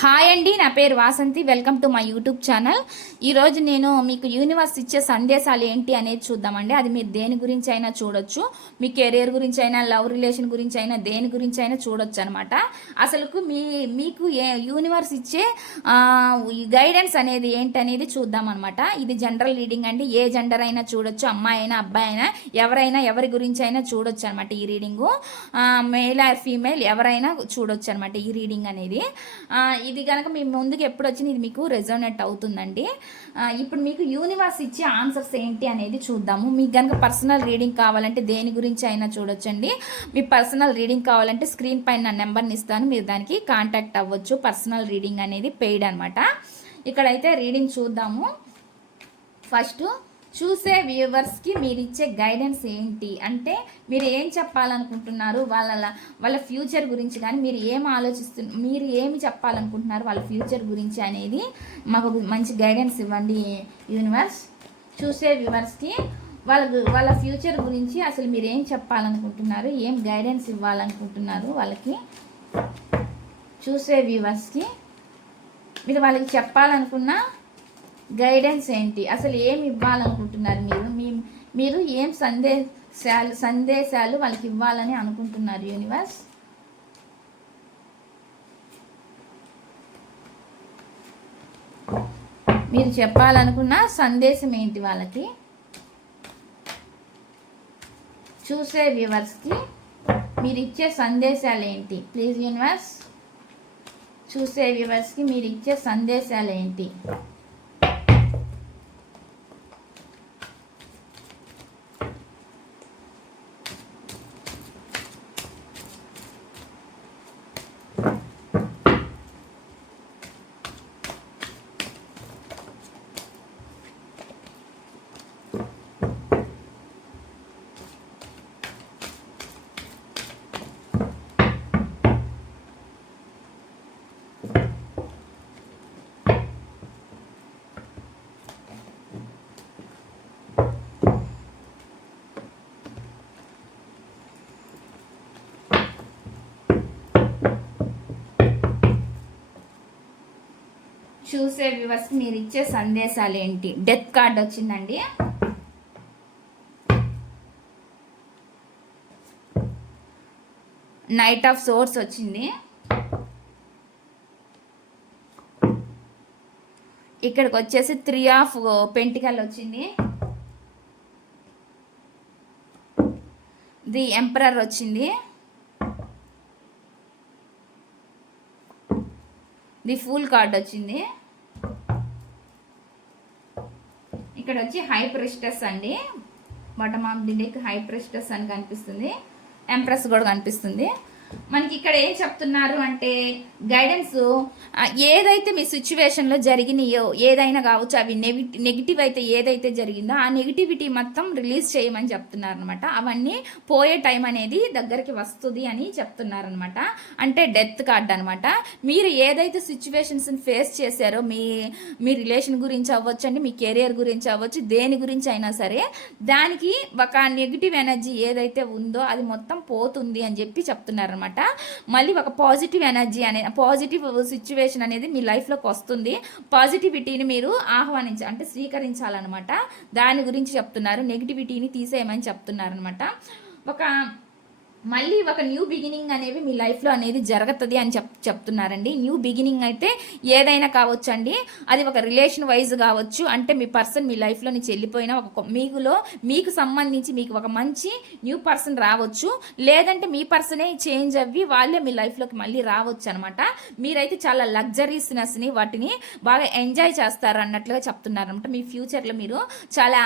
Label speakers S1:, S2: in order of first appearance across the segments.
S1: Hi అండి నా పేరు Vasanthi. Welcome to my YouTube channel. ఈరోజు నేను మీకు యూనివర్స్ ఇచ్చే సందేశాలు ఏంటి అనేది చూద్దామండి. అది మీరు దేని గురించి అయినా చూడొచ్చు. మీ కెరీర్ గురించి అయినా లవ్ రిలేషన్ గురించి అయినా దేని గురించి అయినా చూడొచ్చు అనమాట అసలుకు మీ మీకు ఏ యూనివర్స్ ఇచ్చే గైడెన్స్ అనేది ఏంటి అనేది చూద్దాం అనమాట ఇది జనరల్ రీడింగ్ అండి. ఏ జెండర్ అయినా చూడొచ్చు. అమ్మాయి అయినా అబ్బాయి అయినా ఎవరైనా ఎవరి గురించి అయినా చూడొచ్చు అనమాట ఈ రీడింగు. మేల్ ఆర్ ఫీమేల్ ఎవరైనా చూడొచ్చు అనమాట ఈ రీడింగ్ అనేది. ఇది కనుక మీ ముందుకు ఎప్పుడు వచ్చినా ఇది మీకు రెజోనేట్ అవుతుందండి. ఇప్పుడు మీకు యూనివర్స్ ఇచ్చే ఆన్సర్స్ ఏంటి అనేది చూద్దాము. మీకు కనుక పర్సనల్ రీడింగ్ కావాలంటే దేని గురించి అయినా చూడొచ్చండి. మీ పర్సనల్ రీడింగ్ కావాలంటే స్క్రీన్ పైన నా నెంబర్ని ఇస్తాను. మీరు దానికి కాంటాక్ట్ అవ్వచ్చు. పర్సనల్ రీడింగ్ అనేది పెయిడ్ అనమాట ఇక్కడైతే రీడింగ్ చూద్దాము. ఫస్ట్ చూసే వ్యూవర్స్కి మీరు ఇచ్చే గైడెన్స్ ఏంటి? అంటే మీరు ఏం చెప్పాలనుకుంటున్నారు? వాళ్ళ వాళ్ళ ఫ్యూచర్ గురించి కానీ మీరు ఏం ఆలోచిస్తు మీరు ఏమి చెప్పాలనుకుంటున్నారు వాళ్ళ ఫ్యూచర్ గురించి అనేది మాకు మంచి గైడెన్స్ ఇవ్వండి యూనివర్స్. చూసే వ్యూవర్స్కి వాళ్ళ వాళ్ళ ఫ్యూచర్ గురించి అసలు మీరు ఏం చెప్పాలనుకుంటున్నారు? ఏం గైడెన్స్ ఇవ్వాలనుకుంటున్నారు వాళ్ళకి? చూసే వ్యూవర్స్కి మీరు వాళ్ళకి చెప్పాలనుకున్న గైడెన్స్ ఏంటి? అసలు ఏమి ఇవ్వాలనుకుంటున్నారు మీరు? మీ మీరు ఏం సందేశాలు సందేశాలు వాళ్ళకి ఇవ్వాలని అనుకుంటున్నారు యూనివర్స్? మీరు చెప్పాలనుకున్న సందేశం ఏంటి వాళ్ళకి? చూసే వ్యూవర్స్కి మీరు ఇచ్చే సందేశాలు ఏంటి? Please universe. చూసే వ్యూవర్స్కి మీరు ఇచ్చే సందేశాలు ఏంటి? చూసే వ్యూవర్స్కి మీరు ఇచ్చే సందేశాలు ఏంటి? డెత్ కార్డ్ వచ్చిందండి. నైట్ ఆఫ్ సోర్స్ వచ్చింది. ఇక్కడికి వచ్చేసి త్రీ ఆఫ్ పెంటికల్ వచ్చింది. ది ఎంపరర్ వచ్చింది. ది ఫుల్ కార్డ్ వచ్చింది. ఇక్కడ వచ్చి హై ప్రెస్టస్ అండి. Bottom of the deck high priestess అని కనిపిస్తుంది. ఎంప్రెస్ కూడా కనిపిస్తుంది. మనకి ఇక్కడ ఏం చెప్తున్నారు అంటే గైడెన్స్ ఏదైతే మీ సిచ్యువేషన్లో జరిగినాయో ఏదైనా కావచ్చు అవి నెగి నెగిటివ్ అయితే ఏదైతే జరిగిందో ఆ నెగిటివిటీ మొత్తం రిలీజ్ చేయమని చెప్తున్నారు అనమాట అవన్నీ పోయే టైం అనేది దగ్గరికి వస్తుంది అని చెప్తున్నారు అనమాట అంటే డెత్ కార్డ్ అనమాట మీరు ఏదైతే సిచ్యువేషన్స్ని ఫేస్ చేశారో మీ మీ రిలేషన్ గురించి అవ్వచ్చు అండి మీ కెరియర్ గురించి అవ్వచ్చు దేని గురించి అయినా సరే దానికి ఒక నెగిటివ్ ఎనర్జీ ఏదైతే ఉందో అది మొత్తం పోతుంది అని చెప్పి చెప్తున్నారు అనమాట మళ్ళీ ఒక పాజిటివ్ ఎనర్జీ అనే పాజిటివ్ సిచ్యువేషన్ అనేది మీ లైఫ్లోకి వస్తుంది. పాజిటివిటీని మీరు ఆహ్వానించ అంటే స్వీకరించాలన్నమాట. దాని గురించి చెప్తున్నారు. నెగిటివిటీని తీసేయమని చెప్తున్నారు అనమాట ఒక మళ్ళీ ఒక న్యూ బిగినింగ్ అనేవి మీ లైఫ్లో అనేది జరుగుతుంది అని చెప్ చెప్తున్నారండి. న్యూ బిగినింగ్ అయితే ఏదైనా కావచ్చు అండి అది ఒక రిలేషన్ వైజ్ కావచ్చు. అంటే మీ పర్సన్ మీ లైఫ్లో నుంచి వెళ్ళిపోయినా ఒక మీకులో మీకు సంబంధించి మీకు ఒక మంచి న్యూ పర్సన్ రావచ్చు. లేదంటే మీ పర్సనే చేంజ్ అవ్వి వాళ్ళే మీ లైఫ్లోకి మళ్ళీ రావచ్చు అనమాట మీరైతే చాలా లగ్జరీస్నెస్ని వాటిని బాగా ఎంజాయ్ చేస్తారు అన్నట్లుగా చెప్తున్నారు అనమాట మీ ఫ్యూచర్లో మీరు చాలా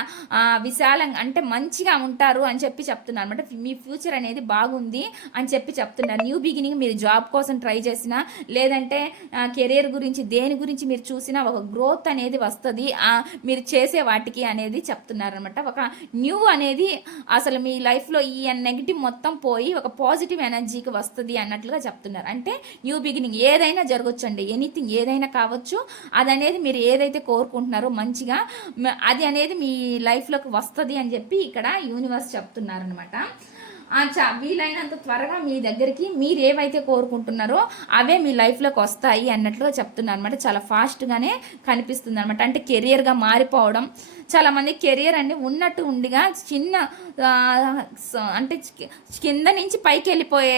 S1: విశాలంగా అంటే మంచిగా ఉంటారు అని చెప్పి చెప్తున్నారు అనమాట మీ ఫ్యూచర్ అనేది బాగా బాగుంది అని చెప్పి చెప్తున్నారు. న్యూ బిగినింగ్ మీరు జాబ్ కోసం ట్రై చేసినా లేదంటే కెరీర్ గురించి దేని గురించి మీరు చూసినా ఒక గ్రోత్ అనేది వస్తుంది. మీరు చేసే వాటికి అనేది చెప్తున్నారు అనమాట ఒక న్యూ అనేది అసలు మీ లైఫ్లో ఈ నెగిటివ్ మొత్తం పోయి ఒక పాజిటివ్ ఎనర్జీకి వస్తుంది అన్నట్లుగా చెప్తున్నారు. అంటే న్యూ బిగినింగ్ ఏదైనా జరగచ్చండి. ఎనీథింగ్ ఏదైనా కావచ్చు అది అనేది మీరు ఏదైతే కోరుకుంటున్నారో మంచిగా అది అనేది మీ లైఫ్లోకి వస్తుంది అని చెప్పి ఇక్కడ యూనివర్స్ చెప్తున్నారనమాట చా వీలైనంత త్వరగా మీ దగ్గరికి మీరు ఏవైతే కోరుకుంటున్నారో అవే మీ లైఫ్లోకి వస్తాయి అన్నట్లుగా చెప్తున్నారు అనమాట చాలా ఫాస్ట్గానే కనిపిస్తుంది అనమాట అంటే కెరియర్గా మారిపోవడం చాలామంది కెరియర్ అండి ఉన్నట్టు ఉండిగా చిన్న స- అంటే కింద నుంచి పైకి వెళ్ళిపోయే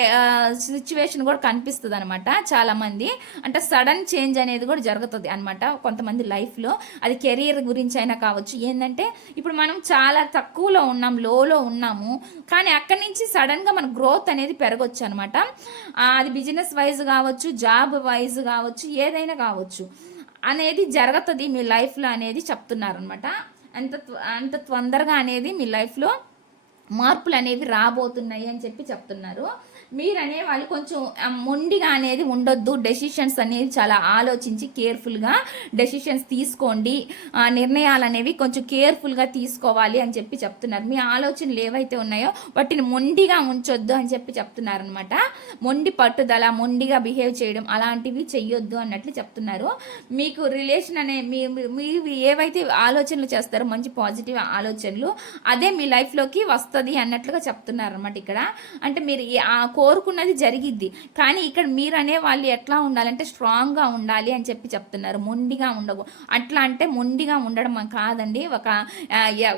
S1: సిచ్యువేషన్ కూడా కనిపిస్తుంది అనమాట చాలామంది అంటే సడన్ చేంజ్ అనేది కూడా జరుగుతుంది అనమాట కొంతమంది లైఫ్లో అది కెరియర్ గురించి అయినా కావచ్చు. ఏంటంటే ఇప్పుడు మనం చాలా తక్కువలో ఉన్నాం లోలో ఉన్నాము. కానీ అక్కడి నుంచి సడన్గా మన గ్రోత్ అనేది పెరగచ్చు అనమాట అది బిజినెస్ వైజ్ కావచ్చు జాబ్ వైజ్ కావచ్చు ఏదైనా కావచ్చు. అనేది జరుగుతుంది మీ లైఫ్లో అనేది చెప్తున్నారనమాట అంత త్వ- అంత తొందరగా అనేది మీ లైఫ్లో మార్పులు అనేవి రాబోతున్నాయి అని చెప్పి చెప్తున్నారు. మీరు అనే వాళ్ళు కొంచెం మొండిగా అనేది ఉండొద్దు. డెసిషన్స్ అనేవి చాలా ఆలోచించి కేర్ఫుల్గా డెసిషన్స్ తీసుకోండి. ఆ, నిర్ణయాలు అనేవి కొంచెం కేర్ఫుల్గా తీసుకోవాలి అని చెప్పి చెప్తున్నారు. మీ ఆలోచనలు ఏవైతే ఉన్నాయో వాటిని మొండిగా ఉంచొద్దు అని చెప్పి చెప్తున్నారు అనమాట మొండి పట్టుదల మొండిగా బిహేవ్ చేయడం అలాంటివి చెయ్యొద్దు అన్నట్లు చెప్తున్నారు. మీకు రిలేషన్ అనే మీ మీరు ఏవైతే ఆలోచనలు చేస్తారో మంచి పాజిటివ్ ఆలోచనలు అదే మీ లైఫ్లోకి వస్తుంది అన్నట్లుగా చెప్తున్నారు అనమాట ఇక్కడ. అంటే మీరు ఆ కో కోరుకున్నది జరిగిద్ది. కానీ ఇక్కడ మీరు అనే వాళ్ళు ఎట్లా ఉండాలంటే స్ట్రాంగ్గా ఉండాలి అని చెప్పి చెప్తున్నారు. మొండిగా ఉండవు అట్లా అంటే మొండిగా ఉండడం కాదండి. ఒక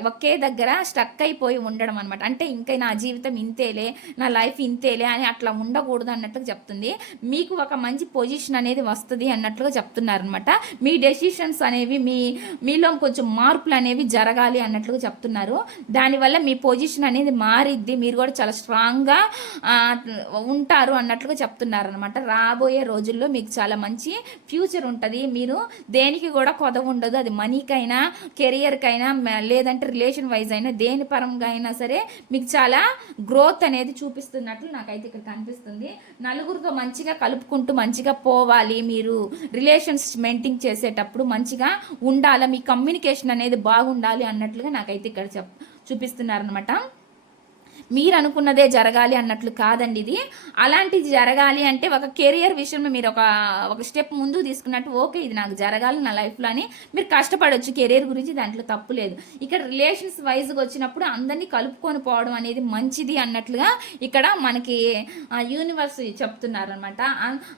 S1: ఒకే దగ్గర స్టక్ అయిపోయి ఉండడం అనమాట అంటే ఇంకా నా జీవితం ఇంతేలే నా లైఫ్ ఇంతేలే అని అట్లా ఉండకూడదు అన్నట్టుగా చెప్తుంది. మీకు ఒక మంచి పొజిషన్ అనేది వస్తుంది అన్నట్లుగా చెప్తున్నారు అనమాట మీ డెసిషన్స్ అనేవి మీ మీలో కొంచెం మార్పులు అనేవి జరగాలి అన్నట్లుగా చెప్తున్నారు. దానివల్ల మీ పొజిషన్ అనేది మారిద్ది. మీరు కూడా చాలా స్ట్రాంగ్గా ఉంటారు అన్నట్లుగా చెప్తున్నారు అనమాట రాబోయే రోజుల్లో మీకు చాలా మంచి ఫ్యూచర్ ఉంటుంది. మీరు దేనికి కూడా కొదవ ఉండదు. అది మనీకైనా కెరియర్కైనా లేదంటే రిలేషన్ వైజ్ అయినా దేని పరంగా అయినా సరే మీకు చాలా గ్రోత్ అనేది చూపిస్తున్నట్లు నాకైతే ఇక్కడ కనిపిస్తుంది. నలుగురితో మంచిగా కలుపుకుంటూ మంచిగా పోవాలి మీరు. రిలేషన్స్ మెయింటైన్ చేసేటప్పుడు మంచిగా ఉండాలి మీ కమ్యూనికేషన్ అనేది బాగుండాలి అన్నట్లుగా నాకైతే ఇక్కడ చెప్ చూపిస్తున్నారనమాట మీరు అనుకున్నదే జరగాలి అన్నట్లు కాదండి ఇది. అలాంటిది జరగాలి అంటే ఒక కెరియర్ విషయంలో మీరు ఒక ఒక స్టెప్ ముందు తీసుకున్నట్టు ఓకే ఇది నాకు జరగాలి నా లైఫ్లో అని మీరు కష్టపడవచ్చు కెరియర్ గురించి దాంట్లో తప్పు లేదు. ఇక్కడ రిలేషన్స్ వైజ్గా వచ్చినప్పుడు అందరినీ కలుపుకొని పోవడం అనేది మంచిది అన్నట్లుగా ఇక్కడ మనకి యూనివర్స్ చెప్తున్నారు అనమాట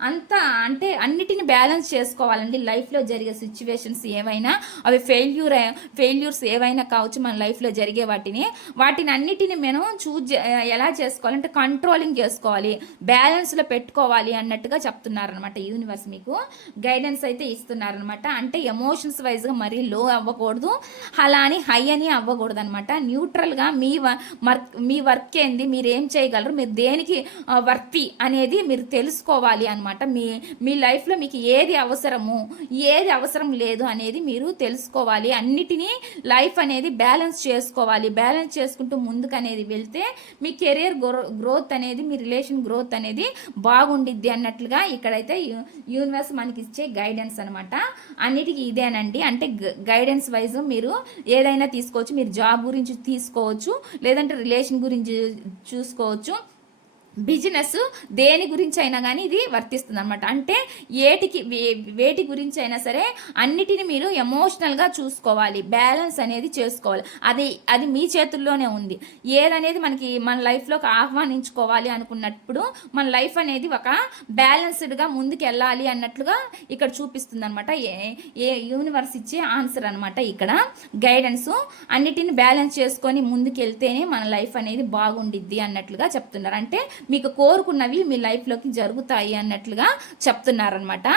S1: అంత అంటే అన్నిటిని బ్యాలెన్స్ చేసుకోవాలండి. లైఫ్లో జరిగే సిచ్యువేషన్స్ ఏవైనా అవి ఫెయిల్యూర్ ఫెయిల్యూర్స్ ఏవైనా కావచ్చు మన లైఫ్లో జరిగే వాటిని. వాటిని అన్నిటిని మనం చూజ్ ఎలా చేసుకోవాలంటే కంట్రోలింగ్ చేసుకోవాలి. బ్యాలెన్స్లో పెట్టుకోవాలి అన్నట్టుగా చెప్తున్నారనమాట యూనివర్స్ మీకు. గైడెన్స్ అయితే ఇస్తున్నారనమాట అంటే ఎమోషన్స్ వైజ్గా మరీ లో అవ్వకూడదు. అలా అని హై అని అవ్వకూడదు అనమాట న్యూట్రల్గా మీ వర్క్ మీ వర్క్ ఏంది మీరు ఏం చేయగలరు మీరు దేనికి వర్తి అనేది మీరు తెలుసుకోవాలి అనమాట మీ మీ లైఫ్లో మీకు ఏది అవసరము ఏది అవసరం లేదు అనేది మీరు తెలుసుకోవాలి. అన్నిటినీ లైఫ్ అనేది బ్యాలెన్స్ చేసుకోవాలి. బ్యాలెన్స్ చేసుకుంటూ ముందుకు అనేది వెళ్తే మీ కెరియర్ గ్రోత్ అనేది మీ రిలేషన్ గ్రోత్ అనేది బాగుండిద్ది అన్నట్లుగా ఇక్కడైతే యూనివర్స్ మనకి ఇచ్చే గైడెన్స్ అనమాట అన్నిటికీ ఇదేనండి. అంటే గైడెన్స్ వైజ్ మీరు ఏదైనా తీసుకోవచ్చు. మీరు జాబ్ గురించి తీసుకోవచ్చు. లేదంటే రిలేషన్ గురించి చూసుకోవచ్చు. బిజినెస్ దేని గురించి అయినా కానీ ఇది వర్తిస్తుంది అనమాట అంటే ఏటికి వే- వేటి గురించి అయినా సరే అన్నిటిని మీరు ఎమోషనల్గా చూసుకోవాలి. బ్యాలెన్స్ అనేది చేసుకోవాలి. అది అది మీ చేతుల్లోనే ఉంది. ఏదనేది మనకి మన లైఫ్లోకి ఆహ్వానించుకోవాలి అనుకున్నప్పుడు మన లైఫ్ అనేది ఒక బ్యాలెన్స్డ్గా ముందుకు వెళ్ళాలి అన్నట్లుగా ఇక్కడ చూపిస్తుంది అనమాట ఏ ఏ యూనివర్స్ ఇచ్చే ఆన్సర్ అనమాట ఇక్కడ. గైడెన్స్ అన్నిటిని బ్యాలెన్స్ చేసుకొని ముందుకు వెళ్తేనే మన లైఫ్ అనేది బాగుండిద్ది అన్నట్లుగా చెప్తున్నారు. అంటే మీకు కోరుకున్నవి మీ లైఫ్లోకి జరుగుతాయి అన్నట్లుగా చెప్తున్నారనమాట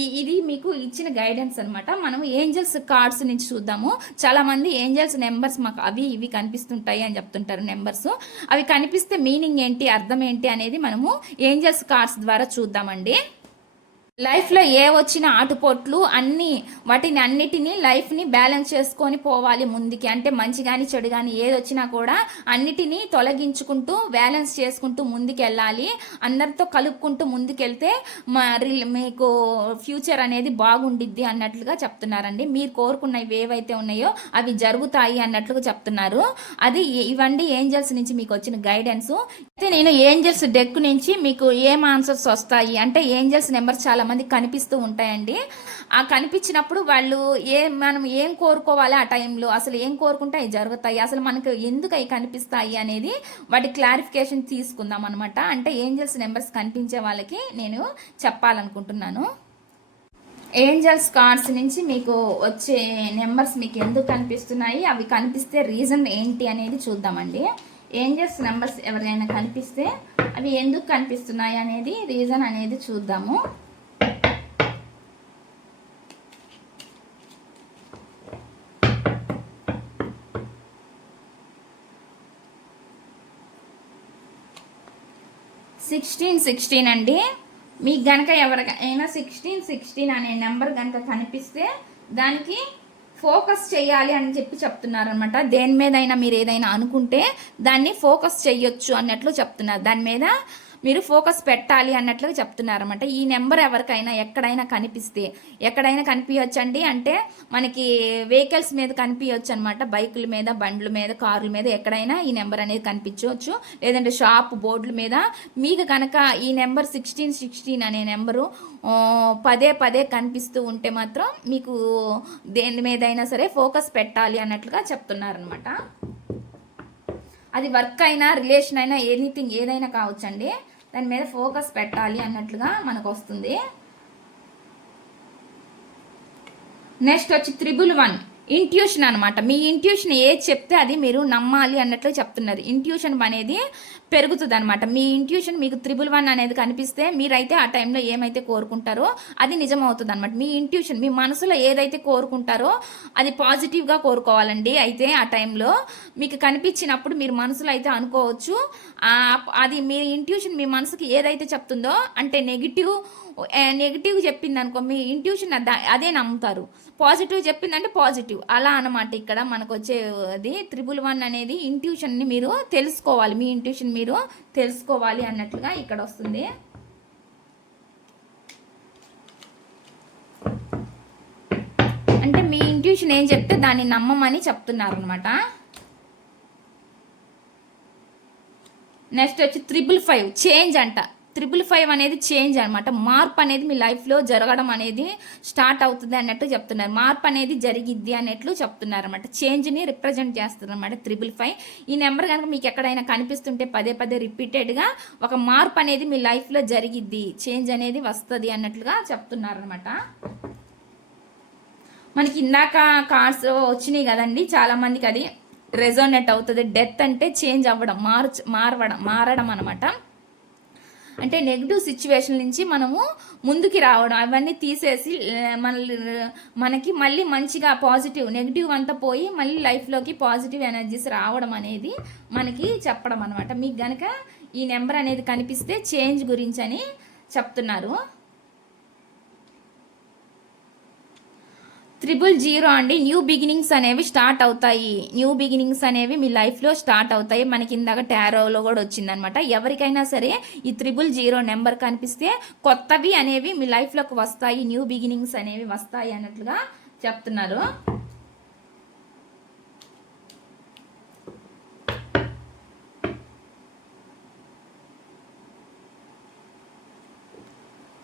S1: ఈ ఇది మీకు ఇచ్చిన గైడెన్స్ అనమాట మనం ఏంజల్స్ కార్డ్స్ నుంచి చూద్దాము. చాలా మంది ఏంజల్స్ నెంబర్స్ మాకు అవి ఇవి కనిపిస్తుంటాయి అని చెప్తుంటారు నెంబర్స్ అవి కనిపిస్తే మీనింగ్ ఏంటి అర్థం ఏంటి అనేది మనము ఏంజల్స్ కార్డ్స్ ద్వారా చూద్దామండి. లైఫ్లో ఏ వచ్చిన ఆటుపోట్లు అన్నీ వాటిని అన్నిటినీ లైఫ్ని బ్యాలెన్స్ చేసుకొని పోవాలి ముందుకి. అంటే మంచి కానీ చెడు కానీ ఏది వచ్చినా కూడా అన్నిటినీ తొలగించుకుంటూ బ్యాలెన్స్ చేసుకుంటూ ముందుకెళ్ళాలి అందరితో కలుపుకుంటూ ముందుకెళ్తే మరి మీకు ఫ్యూచర్ అనేది బాగుండిద్ది అన్నట్లుగా చెప్తున్నారండి. మీరు కోరుకున్నవి ఏవైతే ఉన్నాయో అవి జరుగుతాయి అన్నట్లుగా చెప్తున్నారు. అది ఇవండి ఏంజల్స్ నుంచి మీకు వచ్చిన గైడెన్స్. అయితే నేను ఏంజల్స్ డెక్ నుంచి మీకు ఏం ఆన్సర్స్ వస్తాయి? అంటే ఏంజల్స్ నెంబర్ చాలా చాలామంది కనిపిస్తూ ఉంటాయండి. ఆ కనిపించినప్పుడు వాళ్ళు ఏ మనం ఏం కోరుకోవాలి ఆ టైంలో? అసలు ఏం కోరుకుంటే అవి జరుగుతాయి? అసలు మనకు ఎందుకు అవి కనిపిస్తాయి అనేది వాటి క్లారిఫికేషన్ తీసుకుందాం అనమాట అంటే ఏంజల్స్ నెంబర్స్ కనిపించే వాళ్ళకి నేను చెప్పాలనుకుంటున్నాను. ఏంజల్స్ కార్డ్స్ నుంచి మీకు వచ్చే నెంబర్స్ మీకు ఎందుకు కనిపిస్తున్నాయి? అవి కనిపిస్తే రీజన్ ఏంటి అనేది చూద్దామండి. ఏంజల్స్ నెంబర్స్ ఎవరికైనా కనిపిస్తే అవి ఎందుకు కనిపిస్తున్నాయి అనేది రీజన్ అనేది చూద్దాము. సిక్స్టీన్ సిక్స్టీన్ అండి. మీకు గనక ఎవరికైనా సిక్స్టీన్ సిక్స్టీన్ అనే నెంబర్ కనుక కనిపిస్తే దానికి ఫోకస్ చేయాలి అని చెప్పి చెప్తున్నారనమాట దేని మీద అయినా మీరు ఏదైనా అనుకుంటే దాన్ని ఫోకస్ చేయొచ్చు అన్నట్లు చెప్తున్నారు. దాని మీద మీరు ఫోకస్ పెట్టాలి అన్నట్లుగా చెప్తున్నారన్నమాట. ఈ నెంబర్ ఎవరికైనా ఎక్కడైనా కనిపిస్తే ఎక్కడైనా కనిపించండి అంటే మనకి వెహికల్స్ మీద కనిపించవచ్చు అనమాట బైకుల మీద బండ్ల మీద కార్ల మీద ఎక్కడైనా ఈ నెంబర్ అనేది కనిపించవచ్చు. లేదంటే షాప్ బోర్డుల మీద. మీకు కనుక ఈ నెంబర్ సిక్స్టీన్ సిక్స్టీన్ అనే నెంబరు పదే పదే కనిపిస్తూ ఉంటే మాత్రం మీకు దేని మీదైనా సరే ఫోకస్ పెట్టాలి అన్నట్లుగా చెప్తున్నారనమాట అది వర్క్ అయినా రిలేషన్ అయినా ఎనీథింగ్ ఏదైనా కావచ్చండి. దాని మీద ఫోకస్ పెట్టాలి అన్నట్లుగా మనకు వస్తుంది నెక్స్ట్ వచ్చి త్రిబుల్ వన్. ఇంట్యూషన్ అనమాట మీ ఇంట్యూషన్ ఏది చెప్తే అది మీరు నమ్మాలి అన్నట్లు చెప్తున్నారు. ఇంట్యూషన్ అనేది పెరుగుతుంది అనమాట మీ ఇంట్యూషన్ మీకు త్రిబుల్ వన్ అనేది కనిపిస్తే మీరైతే ఆ టైంలో ఏమైతే కోరుకుంటారో అది నిజమవుతుంది అనమాట మీ ఇంట్యూషన్ మీ మనసులో ఏదైతే కోరుకుంటారో అది పాజిటివ్గా కోరుకోవాలండి. అయితే ఆ టైంలో మీకు కనిపించినప్పుడు మీరు మనసులో అయితే అనుకోవచ్చు. అది మీ ఇంట్యూషన్ మీ మనసుకి ఏదైతే చెప్తుందో అంటే నెగిటివ్ నెగిటివ్ చెప్పింది అనుకో మీ ఇంట్యూషన్ అదే నమ్ముతారు. పాజిటివ్ చెప్పిందంటే పాజిటివ్. అలా అనమాట ఇక్కడ మనకు వచ్చేది త్రిబుల్ వన్ అనేది ఇంట్యూషన్ని మీరు తెలుసుకోవాలి. మీ ఇంట్యూషన్ మీరు తెలుసుకోవాలి అన్నట్లుగా ఇక్కడ వస్తుంది. అంటే మీ ఇంట్యూషన్ ఏం చెప్తే దాన్ని నమ్మమని చెప్తున్నారు అనమాట నెక్స్ట్ వచ్చి త్రిబుల్ ఫైవ్ చేంజ్ అంట. త్రిపుల్ ఫైవ్ అనేది చేంజ్ అనమాట మార్పు అనేది మీ లైఫ్లో జరగడం అనేది స్టార్ట్ అవుతుంది అన్నట్టు చెప్తున్నారు. మార్పు అనేది జరిగిద్ది అన్నట్లు చెప్తున్నారు అనమాట చేంజ్ని రిప్రజెంట్ చేస్తుంది అనమాట త్రిపుల్ ఫైవ్ ఈ నెంబర్ కనుక మీకు ఎక్కడైనా కనిపిస్తుంటే పదే పదే రిపీటెడ్గా ఒక మార్పు అనేది మీ లైఫ్లో జరిగిద్ది. చేంజ్ అనేది వస్తుంది అన్నట్లుగా చెప్తున్నారు అనమాట మనకి ఇందాక కార్డ్స్ వచ్చినాయి కదండి. చాలామందికి అది రెజోనేట్ అవుతుంది. డెత్ అంటే చేంజ్ అవ్వడం మార్చ్ మారవడం మారడం అనమాట అంటే నెగిటివ్ సిచ్యువేషన్ నుంచి మనము ముందుకి రావడం. అవన్నీ తీసేసి మన మనకి మళ్ళీ మంచిగా పాజిటివ్ నెగిటివ్ అంతా పోయి మళ్ళీ లైఫ్లోకి పాజిటివ్ ఎనర్జీస్ రావడం అనేది మనకి చెప్పడం అనమాట మీకు కనుక ఈ నెంబర్ అనేది కనిపిస్తే చేంజ్ గురించి అని చెప్తున్నారు. త్రిబుల్ జీరో అండి. న్యూ బిగినింగ్స్ అనేవి స్టార్ట్ అవుతాయి. న్యూ బిగినింగ్స్ అనేవి మీ లైఫ్లో స్టార్ట్ అవుతాయి. మనకి ఇందాక టారోలో కూడా వచ్చిందనమాట. ఎవరికైనా సరే ఈ త్రిబుల్ జీరో నెంబర్ కనిపిస్తే కొత్తవి అనేవి మీ లైఫ్లోకి వస్తాయి. న్యూ బిగినింగ్స్ అనేవి వస్తాయి అన్నట్లుగా చెప్తున్నారు.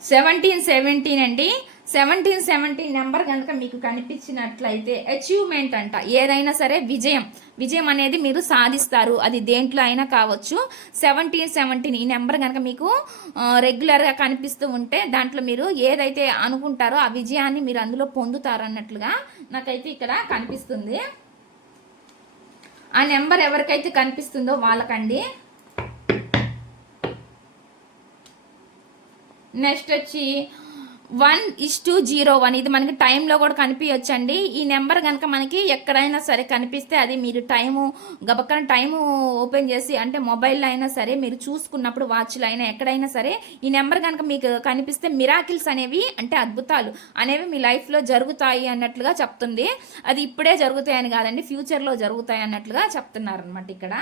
S1: సెవెంటీన్ సెవెంటీన్ అండి. సెవెంటీన్ సెవెంటీన్ నెంబర్ కనుక మీకు కనిపించినట్లయితే అచీవ్మెంట్ అంట. ఏదైనా సరే విజయం. విజయం అనేది మీరు సాధిస్తారు. అది దేంట్లో అయినా కావచ్చు. సెవెంటీన్ సెవెంటీన్ ఈ నెంబర్ కనుక మీకు రెగ్యులర్గా కనిపిస్తూ ఉంటే దాంట్లో మీరు ఏదైతే అనుకుంటారో ఆ విజయాన్ని మీరు అందులో పొందుతారు అన్నట్లుగా నాకైతే ఇక్కడ కనిపిస్తుంది. ఆ నెంబర్ ఎవరికైతే కనిపిస్తుందో వాళ్ళకండి. నెక్స్ట్ వచ్చి one is to zero one. ఇది మనకి టైంలో కూడా కనిపించచ్చండి. ఈ నెంబర్ కనుక మనకి ఎక్కడైనా సరే కనిపిస్తే అది మీరు టైము గబక్కన టైము ఓపెన్ చేసి అంటే మొబైల్లో అయినా సరే మీరు చూసుకున్నప్పుడు వాచ్లో అయినా ఎక్కడైనా సరే ఈ నెంబర్ కనుక మీకు కనిపిస్తే మిరాకిల్స్ అనేవి అంటే అద్భుతాలు అనేవి మీ లైఫ్లో జరుగుతాయి అన్నట్లుగా చెప్తుంది. అది ఇప్పుడే జరుగుతాయని కాదండి ఫ్యూచర్లో జరుగుతాయి అన్నట్లుగా చెప్తున్నారు అనమాట ఇక్కడ.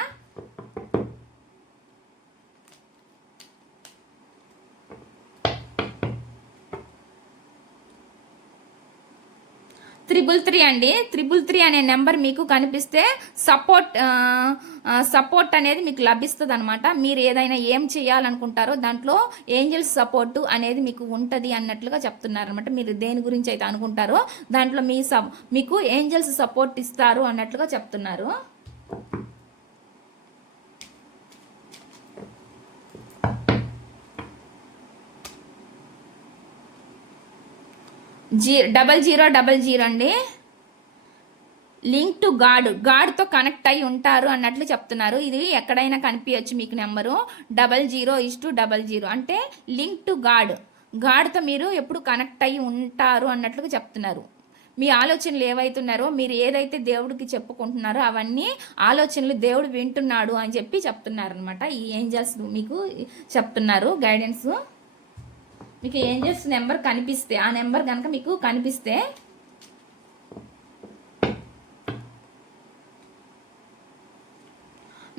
S1: త్రిబుల్ త్రీ అండి. త్రిబుల్ త్రీ అనే నెంబర్ మీకు కనిపిస్తే సపోర్ట్ సపోర్ట్ అనేది మీకు లభిస్తుంది అనమాట మీరు ఏదైనా ఏం చేయాలనుకుంటారో దాంట్లో ఏంజల్స్ సపోర్టు అనేది మీకు ఉంటుంది అన్నట్లుగా చెప్తున్నారు అనమాట మీరు దేని గురించి అయితే అనుకుంటారో దాంట్లో మీ సప్ మీకు ఏంజల్స్ సపోర్ట్ ఇస్తారు అన్నట్లుగా చెప్తున్నారు. G double zero double zero అండి. Link to God. గాడ్తో కనెక్ట్ అయి ఉంటారు అన్నట్లు చెప్తున్నారు. ఇది ఎక్కడైనా కనిపించచ్చు మీకు number. Double zero is to double zero. అంటే లింక్ టు గాడ్. గాడ్తో మీరు ఎప్పుడు కనెక్ట్ అయి ఉంటారు అన్నట్లుగా చెప్తున్నారు. మీ ఆలోచనలు ఏవైతున్నారో మీరు ఏదైతే దేవుడికి చెప్పుకుంటున్నారో అవన్నీ ఆలోచనలు దేవుడు వింటున్నాడు అని చెప్పి చెప్తున్నారు అనమాట ఈ ఏంజల్స్ మీకు చెప్తున్నారు గైడెన్స్ మీకు ఏంజల్స్ నెంబర్ కనిపిస్తే ఆ నెంబర్ కనుక మీకు కనిపిస్తే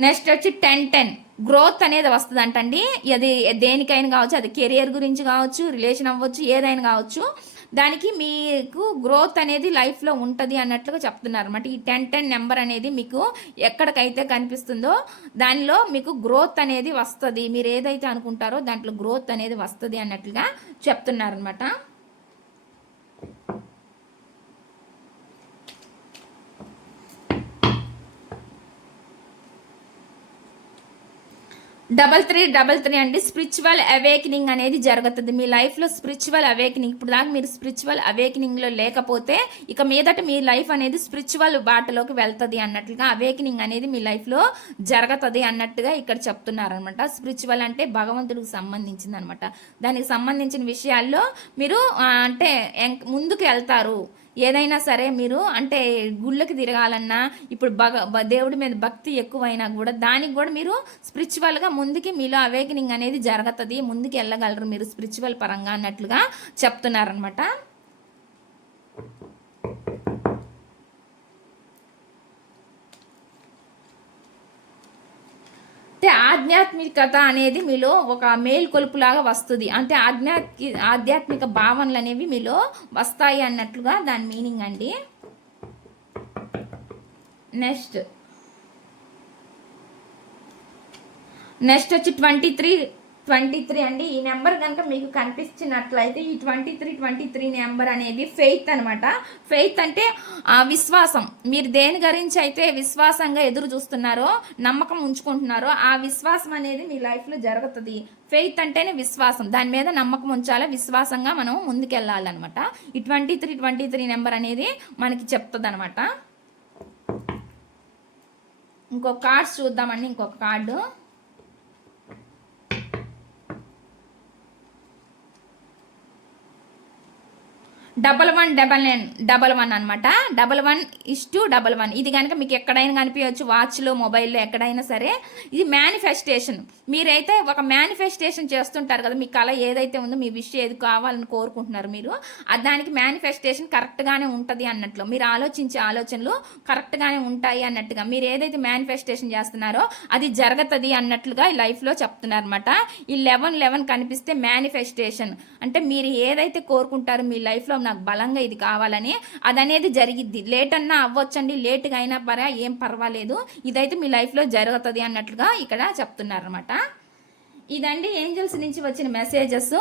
S1: నెక్స్ట్ వచ్చి టెన్ టెన్. గ్రోత్ అనేది వస్తుంది అంటండి అది దేనికైనా కావచ్చు అది కెరియర్ గురించి కావచ్చు రిలేషన్ అవ్వచ్చు ఏదైనా కావచ్చు. దానికి మీకు గ్రోత్ అనేది లైఫ్లో ఉంటుంది అన్నట్లుగా చెప్తున్నారు అనమాట ఈ టెన్ టెన్ నెంబర్ అనేది మీకు ఎక్కడికైతే కనిపిస్తుందో దానిలో మీకు గ్రోత్ అనేది వస్తుంది. మీరు ఏదైతే అనుకుంటారో దాంట్లో గ్రోత్ అనేది వస్తుంది అన్నట్లుగా చెప్తున్నారనమాట డబల్ త్రీ డబల్ త్రీ అండి. స్పిరిచువల్ అవేకనింగ్ అనేది జరుగుతుంది. మీ లైఫ్లో స్పిరిచువల్ అవేకనింగ్ ఇప్పుడు దాకా మీరు స్పిరిచువల్ అవేకనింగ్లో లేకపోతే ఇక మీదట మీ లైఫ్ అనేది స్పిరిచువల్ బాటలోకి వెళ్తుంది అన్నట్లుగా అవేకనింగ్ అనేది మీ లైఫ్లో జరుగుతుంది అన్నట్టుగా ఇక్కడ చెప్తున్నారనమాట. స్పిరిచువల్ అంటే భగవంతుడికి సంబంధించింది అనమాట దానికి సంబంధించిన విషయాల్లో మీరు అంటే ముందుకు వెళ్తారు. ఏదైనా సరే మీరు అంటే గుళ్ళకి తిరగాలన్నా ఇప్పుడు భగ దేవుడి మీద భక్తి ఎక్కువైనా కూడా దానికి కూడా మీరు స్పిరిచువల్గా ముందుకి మీలో అవేకనింగ్ అనేది జరుగుతుంది ముందుకు వెళ్ళగలరు మీరు స్పిరిచువల్ పరంగా అన్నట్లుగా చెప్తున్నారనమాట అంటే ఆధ్యాత్మికత అనేది మీలో ఒక మేల్కొలుపులాగా వస్తుంది. అంటే ఆధ్యాత్మిక ఆధ్యాత్మిక భావనలు అనేవి మీలో వస్తాయి అన్నట్లుగా దాని మీనింగ్ అండి. నెక్స్ట్. నెక్స్ట్ వచ్చి ట్వంటీ త్రీ ట్వంటీ త్రీ అండి. ఈ నెంబర్ కనుక మీకు కనిపించినట్లయితే ఈ twenty three twenty three number అనేది ఫెయిత్ అనమాట ఫెయిత్ అంటే ఆ, విశ్వాసం. మీరు దేని గురించి అయితే విశ్వాసంగా ఎదురు చూస్తున్నారో నమ్మకం ఉంచుకుంటున్నారో ఆ విశ్వాసం అనేది మీ లైఫ్లో జరుగుతుంది. ఫెయిత్ అంటేనే విశ్వాసం. దాని మీద నమ్మకం ఉంచాలి? విశ్వాసంగా మనం ముందుకెళ్ళాలన్నమాట. ఈ twenty three twenty three number అనేది మనకి చెప్తుంది అనమాట ఇంకొక కార్డ్స్ చూద్దామండి. ఇంకొక card. Double one double nine double one అనమాట double one is to double one. ఇది కనుక మీకు ఎక్కడైనా కనిపించవచ్చు వాచ్లో మొబైల్లో ఎక్కడైనా సరే ఇది మేనిఫెస్టేషన్ మీరైతే ఒక మేనిఫెస్టేషన్ చేస్తుంటారు కదా మీ కళ ఏదైతే ఉందో మీ విషయం ఏది కావాలని కోరుకుంటున్నారు మీరు దానికి మేనిఫెస్టేషన్ కరెక్ట్గానే ఉంటుంది అన్నట్లు. మీరు ఆలోచించే ఆలోచనలు కరెక్ట్గానే ఉంటాయి అన్నట్టుగా. మీరు ఏదైతే మేనిఫెస్టేషన్ చేస్తున్నారో అది జరుగుతుంది అన్నట్లుగా ఈ లైఫ్లో చెప్తున్నారు అనమాట ఈ లెవెన్ లెవెన్ కనిపిస్తే మేనిఫెస్టేషన్ అంటే మీరు ఏదైతే కోరుకుంటారో మీ లైఫ్లో నాకు బలంగా ఇది కావాలని అదనేది జరిగిద్ది. లేట్ అన్నా అవ్వచ్చండి లేట్గా అయినా పరా ఏం పర్వాలేదు. ఇదైతే మీ లైఫ్లో జరుగుతుంది అన్నట్లుగా ఇక్కడ చెప్తున్నారు అనమాట ఇదండి ఏంజల్స్ నుంచి వచ్చిన మెసేజెస్.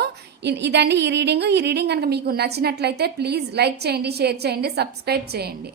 S1: ఇదండి ఈ రీడింగ్. ఈ రీడింగ్ కనుక మీకు నచ్చినట్లయితే ప్లీజ్ లైక్ చేయండి షేర్ చేయండి సబ్స్క్రైబ్ చేయండి.